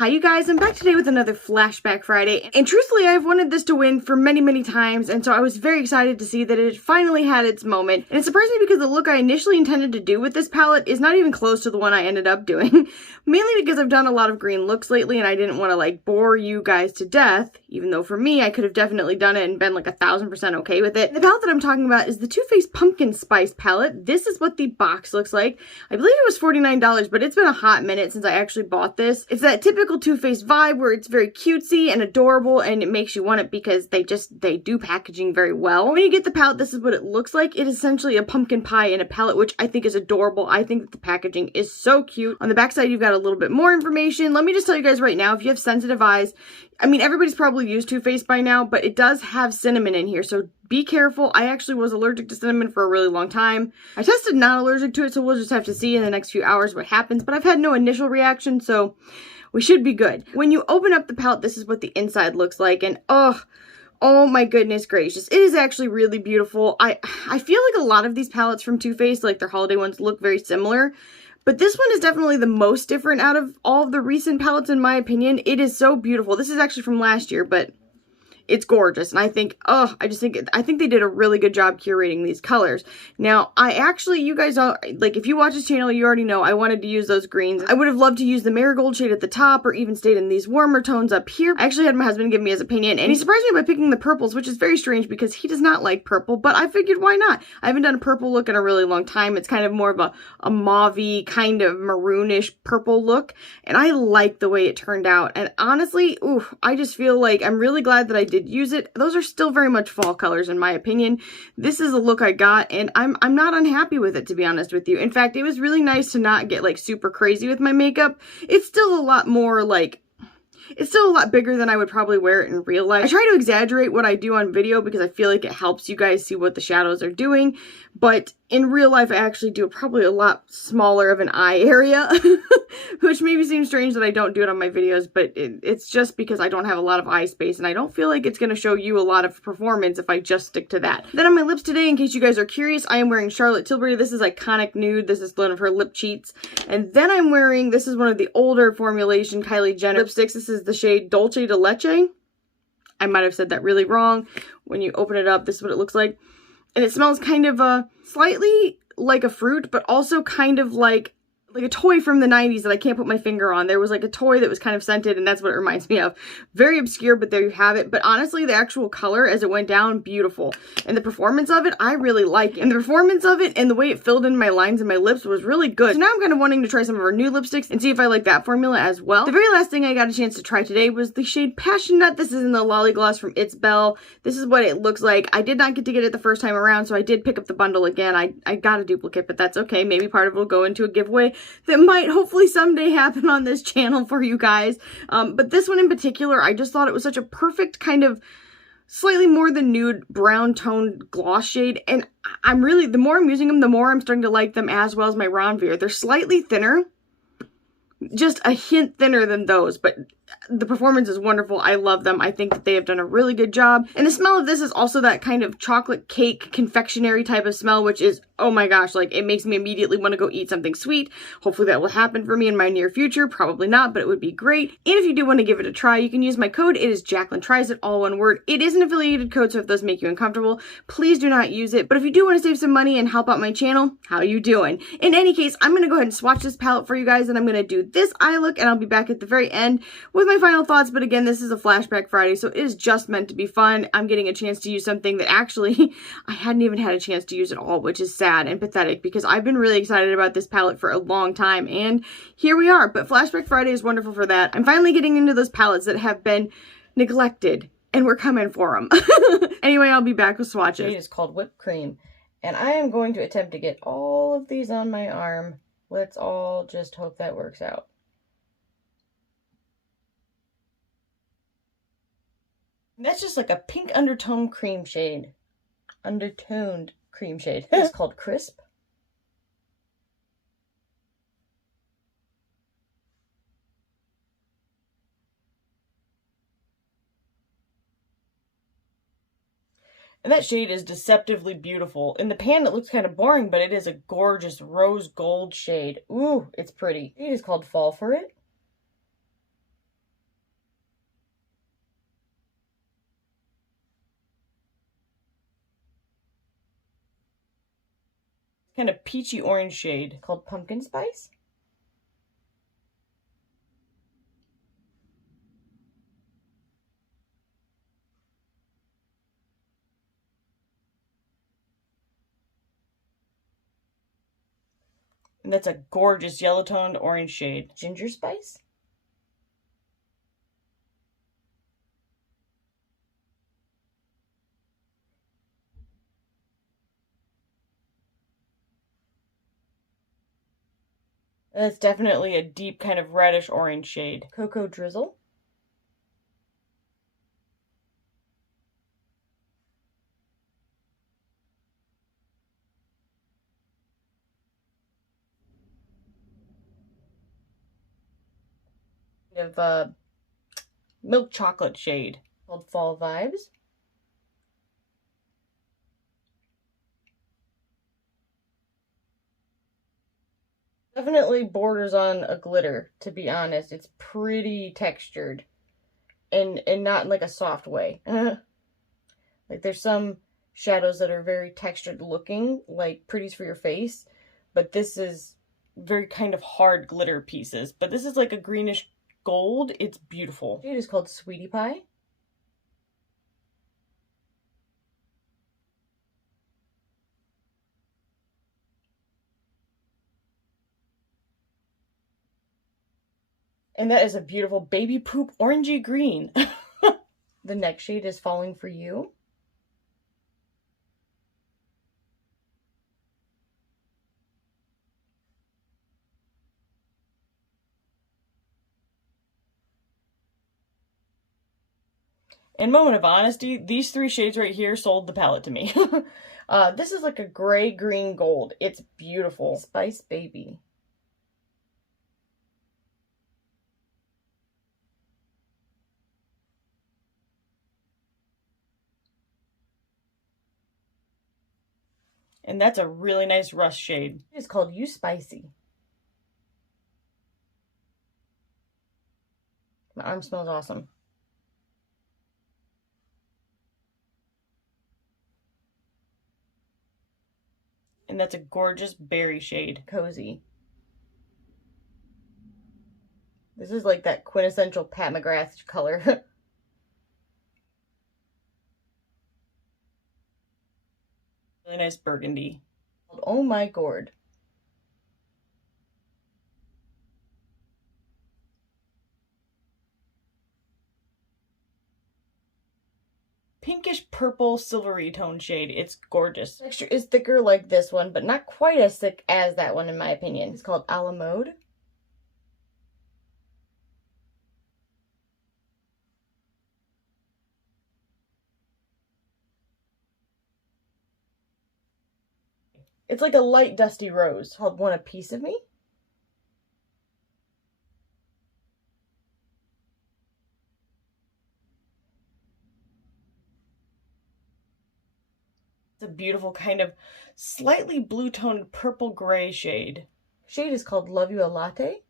Hi you guys, I'm back today with another Flashback Friday, and truthfully I've wanted this to win for many times, and so I was very excited to see that it finally had its moment. And it surprised me because the look I initially intended to do with this palette is not even close to the one I ended up doing. Mainly because I've done a lot of green looks lately and I didn't want to like bore you guys to death, even though for me I could have definitely done it and been like 1000% okay with it. The palette that I'm talking about is the Too Faced Pumpkin Spice palette. This is what the box looks like. I believe it was $49, but it's been a hot minute since I actually bought this. It's that typical Too Faced vibe where it's very cutesy and adorable and it makes you want it because they do packaging very well. When you get the palette, this is what it looks like. It is essentially a pumpkin pie in a palette, which I think is adorable. I think that the packaging is so cute. On the back side, you've got a little bit more information. Let me just tell you guys right now, if you have sensitive eyes, I mean, everybody's probably used Too Faced by now, but it does have cinnamon in here, so be careful. I actually was allergic to cinnamon for a really long time. I tested not allergic to it, so we'll just have to see in the next few hours what happens, but I've had no initial reaction, so we should be good. When you open up the palette, this is what the inside looks like, and oh my goodness gracious, it is actually really beautiful. I feel like a lot of these palettes from Too Faced, like their holiday ones, look very similar. But this one is definitely the most different out of all of the recent palettes in my opinion. It is so beautiful. This is actually from last year, but it's gorgeous. And I think, I think they did a really good job curating these colors. Now, you guys are, like, if you watch this channel, you already know I wanted to use those greens. I would have loved to use the marigold shade at the top or even stayed in these warmer tones up here. I actually had my husband give me his opinion and he surprised me by picking the purples, which is very strange because he does not like purple, but I figured why not? I haven't done a purple look in a really long time. It's kind of more of a mauve-y, kind of maroonish purple look, and I like the way it turned out. And honestly, I just feel like I'm really glad that I did use it. Those are still very much fall colors in my opinion. This is a look I got and I'm not unhappy with it, to be honest with you. In fact, it was really nice to not get like super crazy with my makeup. It's still a lot more like, it's still a lot bigger than I would probably wear it in real life. I try to exaggerate what I do on video because I feel like it helps you guys see what the shadows are doing, but in real life I actually do probably a lot smaller of an eye area, which maybe seems strange that I don't do it on my videos, but it's just because I don't have a lot of eye space and I don't feel like it's going to show you a lot of performance if I just stick to that. Then on my lips today, in case you guys are curious, I am wearing Charlotte Tilbury. This is Iconic Nude. This is one of her lip cheats. And then I'm wearing, this is one of the older formulation Kylie Jenner lipsticks. This is the shade Dolce de Leche. I might have said that really wrong. When you open it up, this is what it looks like. And it smells kind of slightly like a fruit, but also kind of like a toy from the 90s that I can't put my finger on. There was like a toy that was kind of scented and that's what it reminds me of. Very obscure, but there you have it. But honestly, the actual color as it went down, beautiful. And the performance of it, I really like. And the performance of it and the way it filled in my lines and my lips was really good. So now I'm kind of wanting to try some of her new lipsticks and see if I like that formula as well. The very last thing I got a chance to try today was the shade Passion Nut. This is in the Lolly Gloss from It's Belle. This is what it looks like. I did not get to get it the first time around, so I did pick up the bundle again. I got a duplicate, but that's okay. Maybe part of it will go into a giveaway that might hopefully someday happen on this channel for you guys. But this one in particular, I just thought it was such a perfect kind of slightly more than nude brown toned gloss shade. And I'm really, the more I'm using them, the more I'm starting to like them, as well as my Ronvier. They're slightly thinner, just a hint thinner than those, but the performance is wonderful. I love them. I think that they have done a really good job. And the smell of this is also that kind of chocolate cake confectionery type of smell, which is, oh my gosh, like it makes me immediately want to go eat something sweet. Hopefully that will happen for me in my near future. Probably not, but it would be great. And if you do want to give it a try, you can use my code. It is Jaclyntriesit, all one word. It is an affiliated code, so if those make you uncomfortable, please do not use it. But if you do want to save some money and help out my channel, how you doing? In any case, I'm going to go ahead and swatch this palette for you guys, and I'm going to do this eye look, and I'll be back at the very end with my final thoughts. But again, this is a Flashback Friday, so it is just meant to be fun. I'm getting a chance to use something that actually I hadn't even had a chance to use at all, which is sad and pathetic because I've been really excited about this palette for a long time, and here we are. But Flashback Friday is wonderful for that. I'm finally getting into those palettes that have been neglected, and we're coming for them. Anyway, I'll be back with swatches. It is called Whipped Cream, and I am going to attempt to get all of these on my arm. Let's all just hope that works out. That's just like a pink undertone cream shade. Undertoned cream shade. It's called Crisp. And that shade is deceptively beautiful. In the pan, it looks kind of boring, but it is a gorgeous rose gold shade. Ooh, it's pretty. It is called Fall For It. kind of peachy orange shade called Pumpkin Spice. And that's a gorgeous yellow toned orange shade. Ginger Spice. That's definitely a deep kind of reddish orange shade. Cocoa Drizzle. Of milk chocolate shade called Fall Vibes. Definitely borders on a glitter, to be honest. It's pretty textured and not in like a soft way. Like there's some shadows that are very textured looking, like Pretties for your face, but this is very kind of hard glitter pieces. But this is like a greenish gold. It's beautiful. It is called Sweetie Pie. And that is a beautiful baby poop orangey green. The next shade is Falling for You. In moment of honesty, these three shades right here sold the palette to me. This is like a gray green gold. It's beautiful. Spice Baby. And that's a really nice rust shade. It's called You Spicy. My arm smells awesome. And that's a gorgeous berry shade. Cozy. This is like that quintessential Pat McGrath color. Really nice burgundy. Oh My Gourd. Pinkish purple silvery tone shade. It's gorgeous. The texture is thicker like this one, but not quite as thick as that one in my opinion. It's called A La Mode. It's like a light dusty rose called Want a Piece of Me. It's a beautiful kind of slightly blue toned purple gray shade. Shade is called Love You a Latte.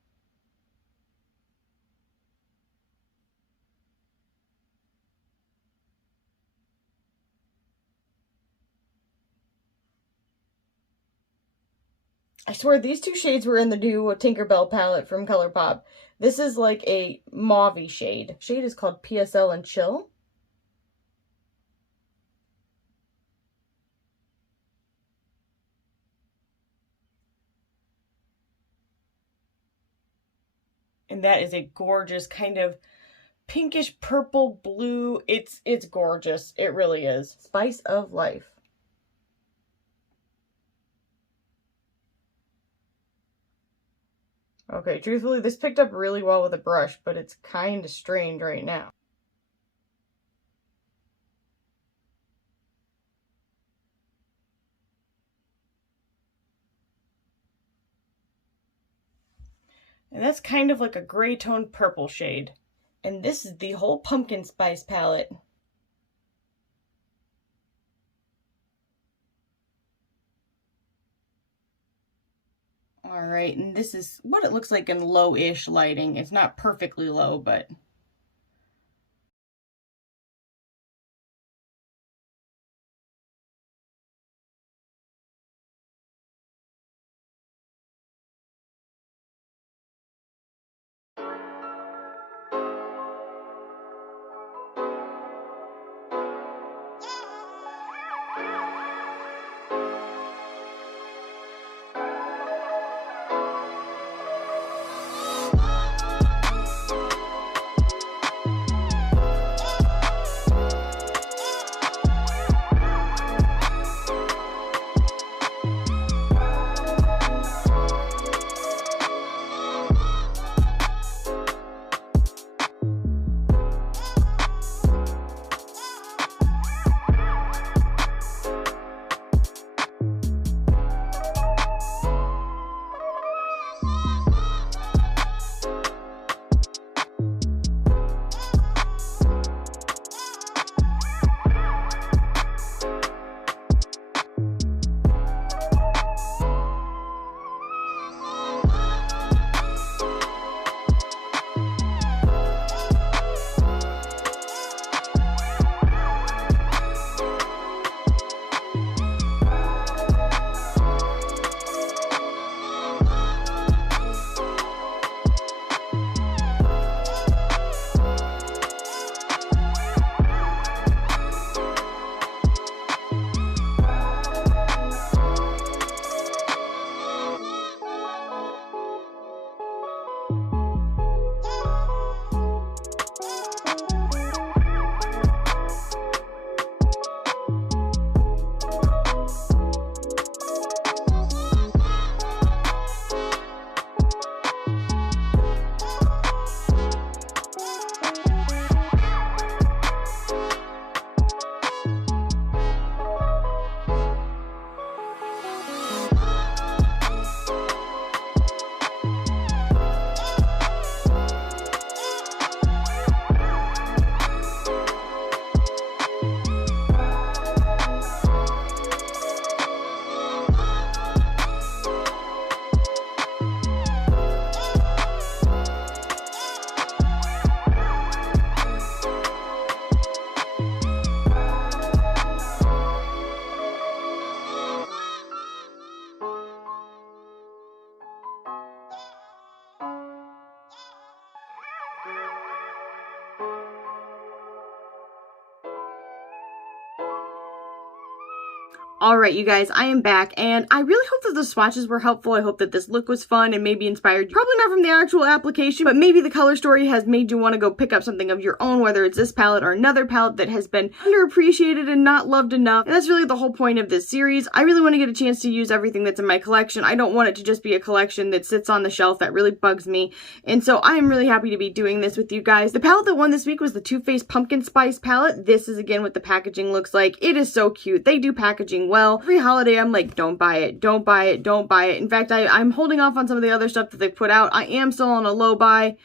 I swear these two shades were in the new Tinkerbell palette from ColourPop. This is like a mauve-y shade. Shade is called PSL and Chill. And that is a gorgeous kind of pinkish purple blue. It's gorgeous. It really is. Spice of Life. Okay, truthfully, this picked up really well with a brush, but it's kind of strained right now. And that's kind of like a gray toned purple shade. And this is the whole Pumpkin Spice palette. All right, and this is what it looks like in low-ish lighting. It's not perfectly low, but Alright, you guys, I am back, and I really hope that the swatches were helpful. I hope that this look was fun and maybe inspired you. Probably not from the actual application, but maybe the color story has made you want to go pick up something of your own, whether it's this palette or another palette that has been underappreciated and not loved enough. And that's really the whole point of this series. I really want to get a chance to use everything that's in my collection. I don't want it to just be a collection that sits on the shelf. That really bugs me. And so I am really happy to be doing this with you guys. The palette that won this week was the Too Faced Pumpkin Spice palette. This is again what the packaging looks like. It is so cute. They do packaging well. Every holiday I'm like, don't buy it, don't buy it, don't buy it. In fact, I'm holding off on some of the other stuff that they've put out. I am still on a low buy.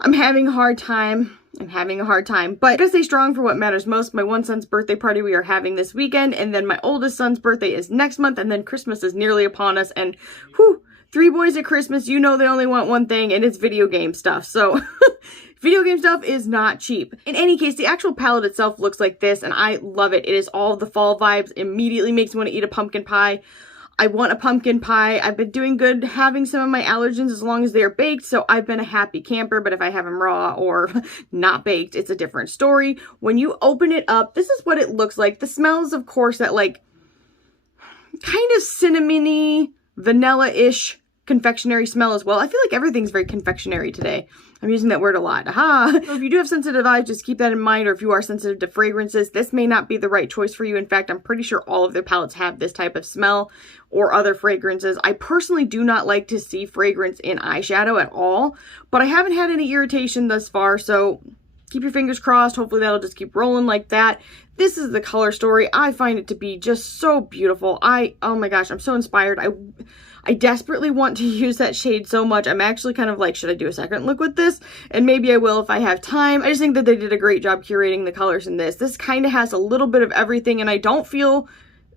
I'm having a hard time. But I gotta stay strong for what matters most. My one son's birthday party we are having this weekend, and then my oldest son's birthday is next month, and then Christmas is nearly upon us, and whew, 3 boys at Christmas, you know they only want one thing, and it's video game stuff, so video game stuff is not cheap. In any case, the actual palette itself looks like this, and I love it. It is all the fall vibes. Immediately makes me want to eat a pumpkin pie. I want a pumpkin pie. I've been doing good having some of my allergens as long as they are baked, so I've been a happy camper, but if I have them raw or not baked, it's a different story. When you open it up, this is what it looks like. The smells, of course, that like kind of cinnamony, vanilla-ish confectionery smell as well. I feel like everything's very confectionery today. I'm using that word a lot. Aha! So if you do have sensitive eyes, just keep that in mind, or if you are sensitive to fragrances, this may not be the right choice for you. In fact, I'm pretty sure all of their palettes have this type of smell or other fragrances. I personally do not like to see fragrance in eyeshadow at all, but I haven't had any irritation thus far, so keep your fingers crossed. Hopefully that'll just keep rolling like that. This is the color story. I find it to be just so beautiful. Oh my gosh, I'm so inspired. I desperately want to use that shade so much. I'm actually kind of like, should I do a second look with this? And maybe I will if I have time. I just think that they did a great job curating the colors in this. This kind of has a little bit of everything, and I don't feel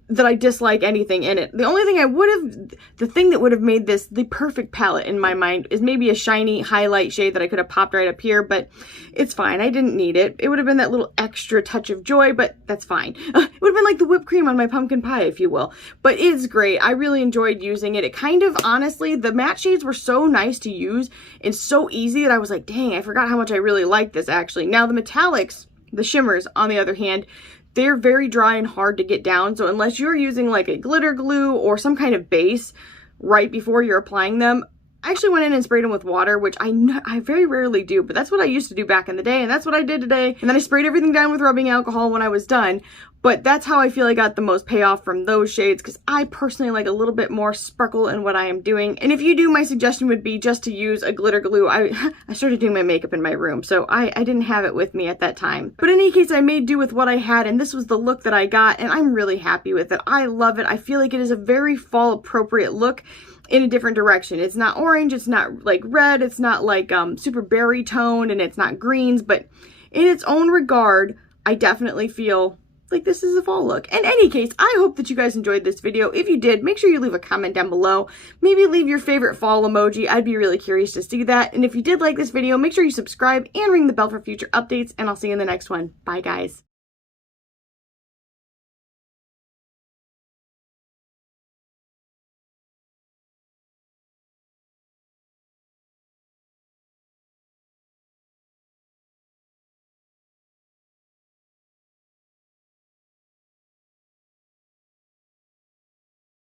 that I dislike anything in it. The only thing the thing that would have made this the perfect palette in my mind is maybe a shiny highlight shade that I could have popped right up here, but it's fine. I didn't need it. It would have been that little extra touch of joy, but that's fine. It would have been like the whipped cream on my pumpkin pie, if you will. But it's great. I really enjoyed using it. It kind of, honestly, the matte shades were so nice to use and so easy that I was like, dang, I forgot how much I really liked this, actually. Now, the metallics, the shimmers, on the other hand, they're very dry and hard to get down, so unless you're using like a glitter glue or some kind of base right before you're applying them, I actually went in and sprayed them with water, which I very rarely do, but that's what I used to do back in the day, and that's what I did today. And then I sprayed everything down with rubbing alcohol when I was done. But that's how I feel I got the most payoff from those shades, because I personally like a little bit more sparkle in what I am doing. And if you do, my suggestion would be just to use a glitter glue. I started doing my makeup in my room, so I didn't have it with me at that time. But in any case, I made do with what I had, and this was the look that I got, and I'm really happy with it. I love it. I feel like it is a very fall appropriate look in a different direction. It's not orange, it's not like red, it's not like super berry toned, and it's not greens, but in its own regard, I definitely feel like this is a fall look. In any case, I hope that you guys enjoyed this video. If you did, make sure you leave a comment down below. Maybe leave your favorite fall emoji. I'd be really curious to see that. And if you did like this video, make sure you subscribe and ring the bell for future updates, and I'll see you in the next one. Bye, guys.